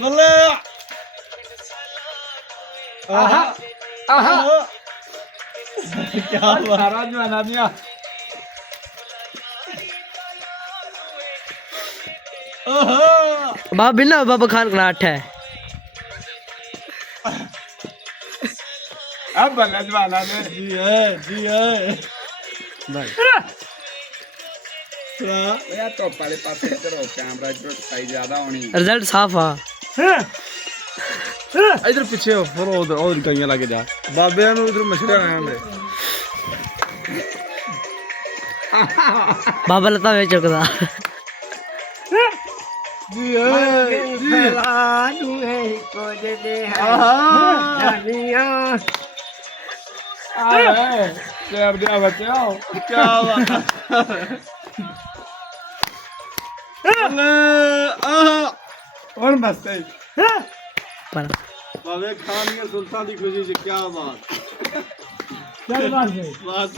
ਬੱਲੇ ਆਹਾ ਆਹਾ ਕੀ ਬਾਤ ਜਵਾਨਾ ਦੀਆਂ ਓਹੋ बाबा बिना बाबा खान का 8 है अब बल्ला जवाना ने जी है भाई यार टॉप वाले पासे इधर हो कैमरा इधर साइज ज्यादा होनी रिजल्ट साफ हाँ इधर पीछे हो फिर उधर कहीं लगे जा बाबे नु इधर मछली आने बाबा लता में चुकदा जी है को दे दे जानिया शेर दिया बच्चों क्या बात और मस्त है पर बाबे खान के सुल्तान की खुशी से क्या बात क्या बात है बात